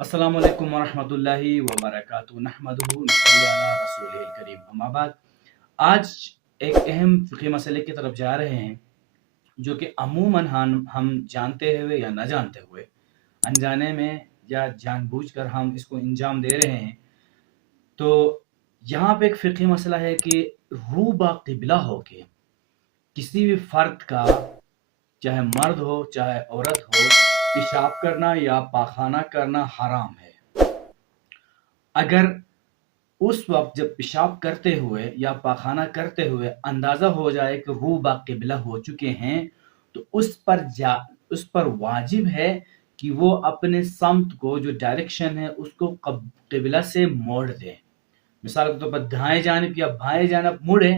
अस्सलामु अलैकुम वरहमतुल्लाहि वबरकातुहू नहमदुहु व नसल्ली अला रसूलिहिल करीम अम्मा बाद। आज एक अहम फ़िक़ही मसले की तरफ जा रहे हैं जो कि अमूमन हम जानते हुए या न जानते हुए, अनजाने में या जानबूझकर हम इसको अंजाम दे रहे हैं। तो यहाँ पे एक फ़िक़ही मसला है कि रूह बा क़िबला होके किसी भी फ़र्द का, चाहे मर्द हो चाहे औरत हो, पेशाब करना या पाखाना करना हराम है। अगर उस वक्त जब पेशाब करते हुए या पाखाना करते हुए अंदाज़ा हो जाए कि रूह बा क़िबला हो चुके हैं, तो उस पर वाजिब है कि वो अपने समत को, जो डायरेक्शन है, उसको क़िबला से मोड़ दें। मिसाल के तौर पर दाएं जानिब या बाएं जानिब मुड़े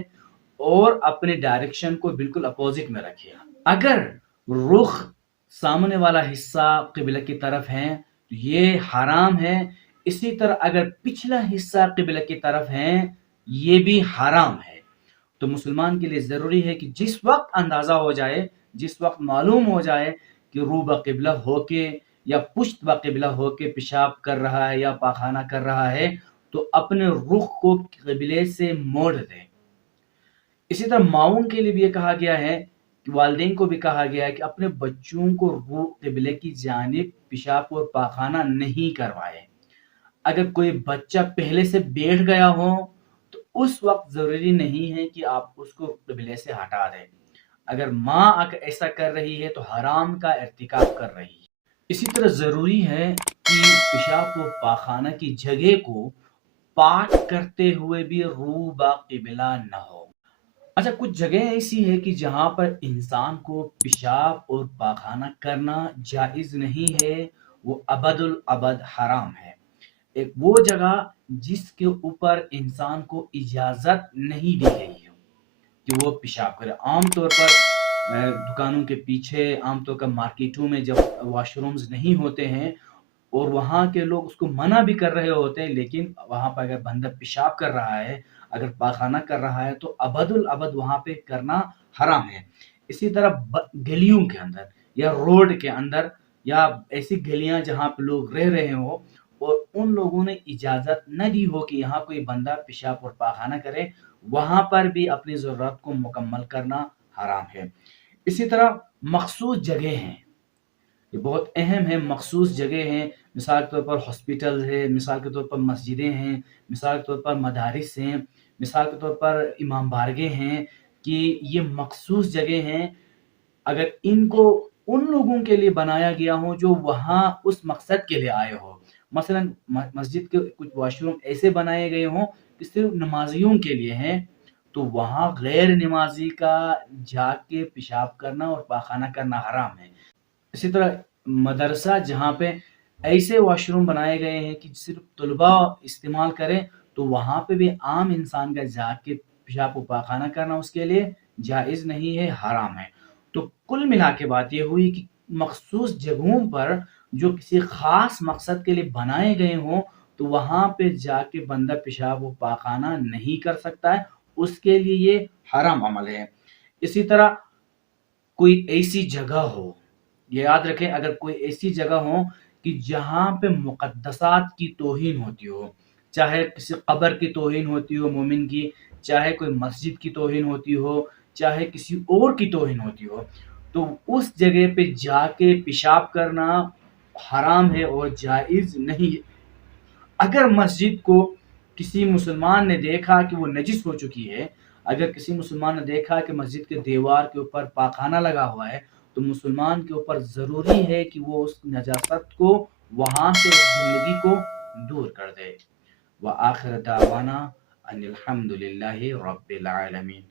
और अपने डायरेक्शन को बिल्कुल अपोजिट में रखें। अगर रुख सामने वाला हिस्सा क़िबला की तरफ है तो ये हराम है। इसी तरह अगर पिछला हिस्सा क़िबला की तरफ है, ये भी हराम है। तो मुसलमान के लिए ज़रूरी है कि जिस वक्त अंदाज़ा हो जाए, जिस वक्त मालूम हो जाए कि रूह बा क़िबला होके या पुश्त बा क़िबला होके पेशाब कर रहा है या पाखाना कर रहा है, तो अपने रुख को क़िबले से मोड़ दें। इसी तरह माओं के लिए भी ये कहा गया है कि वालिदैन को भी कहा गया है कि अपने बच्चों को रुख क़िबले की जानिब पेशाब और पाखाना नहीं करवाएं। अगर कोई बच्चा पहले से बैठ गया हो तो उस वक्त ज़रूरी नहीं है कि आप उसको क़िबले से हटा दें। अगर माँ अगर ऐसा कर रही है तो हराम का इर्तिकाब कर रही है। इसी तरह ज़रूरी है कि पेशाब और पाखाना की जगह को पाक करते हुए भी रूह बा क़िबला न हो। अच्छा, कुछ जगह ऐसी है कि जहाँ पर इंसान को पेशाब और पाखाना करना जायज़ नहीं है, वो अबदुल अबद हराम है। एक वो जगह जिसके ऊपर इंसान को इजाज़त नहीं दी गई है कि वो पेशाब करे। आम तौर पर दुकानों के पीछे, आम तौर पर मार्केटों में जब वॉशरूम्स नहीं होते हैं और वहाँ के लोग उसको मना भी कर रहे होते हैं, लेकिन वहाँ पर अगर बंदा पेशाब कर रहा है, अगर पाखाना कर रहा है, तो अबदुल अबद वहाँ पे करना हराम है। इसी तरह गलियों के अंदर या रोड के अंदर या ऐसी गलियां जहाँ पे लोग रह रहे हो और उन लोगों ने इजाज़त न दी हो कि यहाँ कोई बंदा पेशाब और पाखाना करे, वहाँ पर भी अपनी ज़रूरत को मुकम्मल करना हराम है। इसी तरह मखसूस जगह हैं, ये बहुत अहम है। मखसूस जगह हैं, मिसाल के तौर पर हॉस्पिटल है, मिसाल के तौर पर मस्जिदें हैं, मिसाल के तौर पर मदारिस हैं, मिसाल के तौर पर इमाम बारगाह हैं, कि ये मखसूस जगह हैं। अगर इनको उन लोगों के लिए बनाया गया हो जो वहाँ उस मकसद के लिए आए हो, मसलन मस्जिद के कुछ वॉशरूम ऐसे बनाए गए हों कि सिर्फ नमाजियों के लिए हैं, तो वहाँ गैर नमाजी का जाके पेशाब करना और पाखाना करना हराम है। इसी तरह मदरसा जहाँ पे ऐसे वॉशरूम बनाए गए हैं कि सिर्फ तलबा इस्तेमाल करें, तो वहाँ पे भी आम इंसान का जाके पेशाब व पाखाना करना उसके लिए जायज़ नहीं है, हराम है। तो कुल मिला के बात ये हुई कि मखसूस जगहों पर जो किसी ख़ास मकसद के लिए बनाए गए हों, तो वहाँ पे जाके बंदा पेशाब व पाखाना नहीं कर सकता है, उसके लिए ये हराम अमल है। इसी तरह कोई ऐसी जगह हो, ये याद रखें, अगर कोई ऐसी जगह हो कि जहाँ पे मुक़द्दसात की तौहीन होती हो, चाहे किसी कब्र की तौहीन होती हो मोमिन की, चाहे कोई मस्जिद की तौहीन होती हो, चाहे किसी और की तौहीन होती हो, तो उस जगह पे जाके पेशाब करना हराम है और जायज़ नहीं है। अगर मस्जिद को किसी मुसलमान ने देखा कि वो नजिस हो चुकी है, अगर किसी मुसलमान ने देखा कि मस्जिद के दीवार के ऊपर पाखाना लगा हुआ है, तो मुसलमान के ऊपर ज़रूरी है कि वो उस नजासत को वहाँ से, उस गंदगी को दूर कर दे। व आखिर दावाना अनिल हम्दुलिल्लाहि रब्बिल आलमीन।